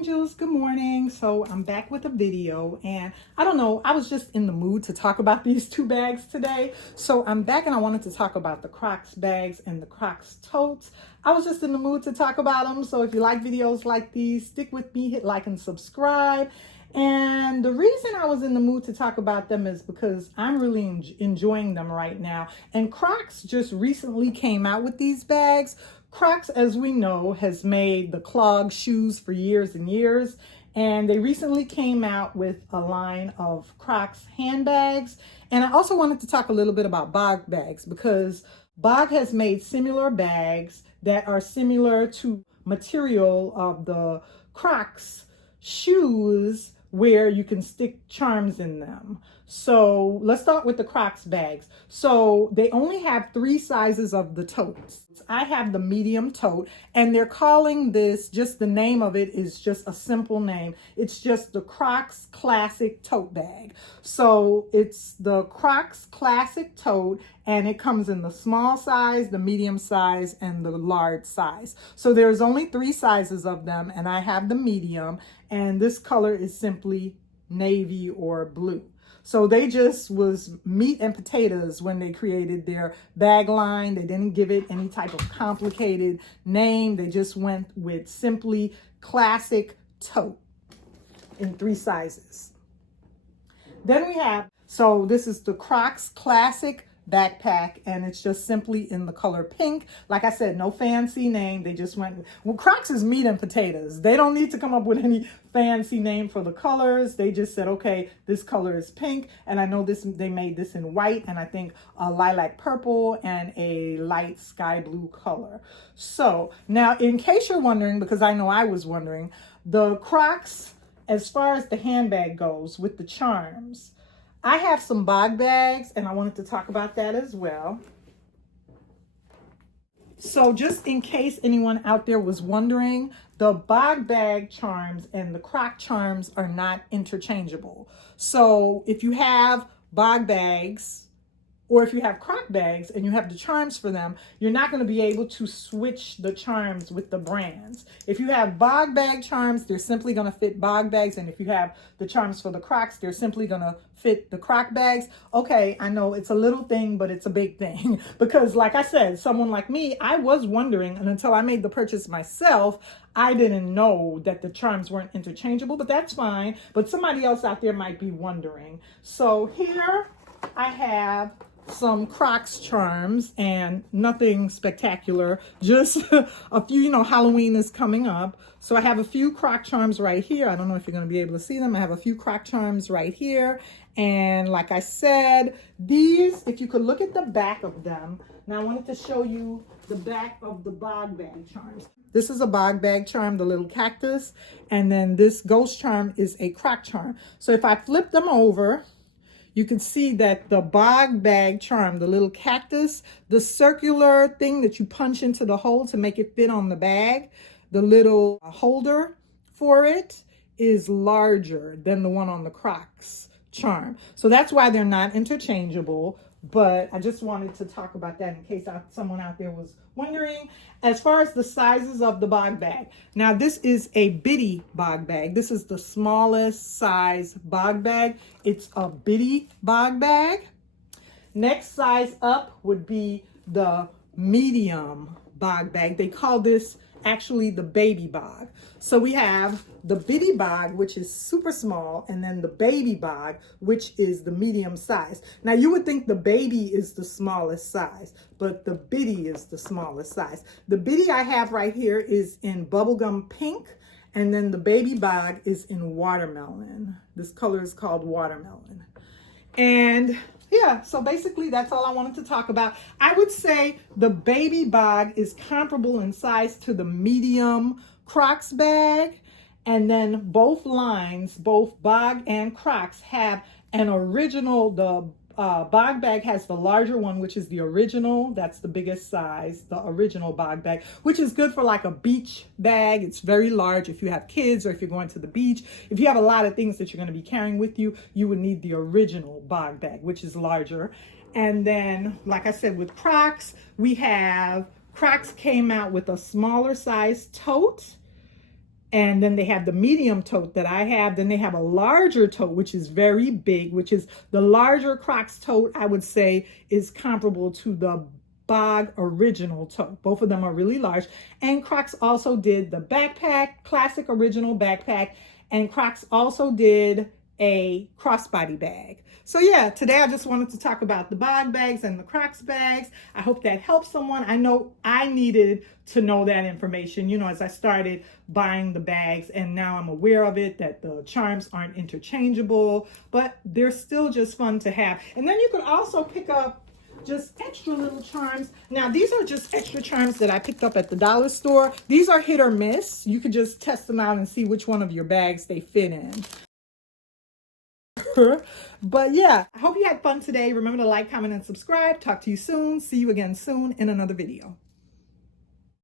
angels, good morning. So I'm back with a video, and I don't know, I was just in the mood to talk about these two bags today. So I'm back and I wanted to talk about the Crocs bags and the Crocs totes. I was just in the mood to talk about them. So if you like videos like these, stick with me, hit like and subscribe. And the reason I was in the mood to talk about them is because I'm really enjoying them right now. And Crocs just recently came out with these bags. Crocs, as we know, has made the clog shoes for years and years. And they recently came out with a line of Crocs handbags. And I also wanted to talk a little bit about Bogg bags, because Bogg has made similar bags that are similar to material of the Crocs shoes, where you can stick charms in them. So let's start with the Crocs bags. So they only have 3 sizes of the totes. I have the medium tote, and they're calling this, just the name of it is just a simple name. It's just the CROCS Classic Tote Bag. So it's the CROCS Classic Tote, and it comes in the small size, the medium size, and the large size. So there's only 3 sizes of them, and I have the medium, and this color is simply navy or blue. So they just was meat and potatoes when they created their bag line. They didn't give it any type of complicated name. They just went with simply classic tote in 3 sizes. Then we have, so this is the CROCS Classic Backpack, and it's just simply in the color pink. Like I said, no fancy name. They just went, well, Crocs is meat and potatoes. They don't need to come up with any fancy name for the colors. They just said, okay, this color is pink. And I know this, they made this in white, and I think a lilac purple and a light sky blue color. So now, in case you're wondering, because I know I was wondering, the Crocs, as far as the handbag goes with the charms, I have some Bogg bags, and I wanted to talk about that as well. So just in case anyone out there was wondering, the Bogg bag charms and the Croc charms are not interchangeable. So if you have Bogg bags, or if you have Croc bags and you have the charms for them, you're not going to be able to switch the charms with the brands. If you have Bogg bag charms, they're simply going to fit Bogg bags. And if you have the charms for the Crocs, they're simply going to fit the Croc bags. Okay, I know it's a little thing, but it's a big thing. Because like I said, someone like me, I was wondering, and until I made the purchase myself, I didn't know that the charms weren't interchangeable, but that's fine. But somebody else out there might be wondering. So here I have some Crocs charms, and nothing spectacular, just a few, you know, Halloween is coming up. So I have a few Croc charms right here. I don't know if you're going to be able to see them. I have a few Croc charms right here. And like I said, these, if you could look at the back of them. Now I wanted to show you the back of the Bogg bag charms. This is a Bogg bag charm, the little cactus. And then this ghost charm is a Croc charm. So if I flip them over, you can see that the Bogg bag charm, the little cactus, the circular thing that you punch into the hole to make it fit on the bag, the little holder for it is larger than the one on the Crocs charm. So that's why they're not interchangeable. But I just wanted to talk about that in case someone out there was wondering. As far as the sizes of the Bogg bag, now this is a bitty Bogg bag. This is the smallest size Bogg bag. It's a bitty Bogg bag. Next size up would be the medium Bogg bag. They call this actually the baby Bogg. So we have the bitty Bogg, which is super small, and then the baby Bogg, which is the medium size. Now you would think the baby is the smallest size, but the bitty is the smallest size. The bitty I have right here is in bubblegum pink, and then the baby Bogg is in watermelon. This color is called watermelon. And yeah, so basically that's all I wanted to talk about. I would say the baby Bogg is comparable in size to the medium Crocs bag. And then both lines, both Bogg and Crocs, have an original. The Bogg bag has the larger one, which is the original. That's the biggest size, the original Bogg bag, which is good for like a beach bag. It's very large if you have kids or if you're going to the beach. If you have a lot of things that you're going to be carrying with you, you would need the original Bogg bag, which is larger. And then, like I said, with Crocs, we have, Crocs came out with a smaller size tote. And then they have the medium tote that I have. Then they have a larger tote, which is very big, which is the larger Crocs tote, I would say, is comparable to the Bogg original tote. Both of them are really large. And Crocs also did the backpack, classic original backpack. And Crocs also did a crossbody bag. So yeah, today I just wanted to talk about the Bogg bags and the Crocs bags. I hope that helps someone. I know I needed to know that information, you know, as I started buying the bags, and now I'm aware of it, that the charms aren't interchangeable, but they're still just fun to have. And then you could also pick up just extra little charms. Now, these are just extra charms that I picked up at the dollar store. These are hit or miss. You could just test them out and see which one of your bags they fit in. But yeah, I hope you had fun today. Remember to like, comment, and subscribe. Talk to you soon. See you again soon in another video.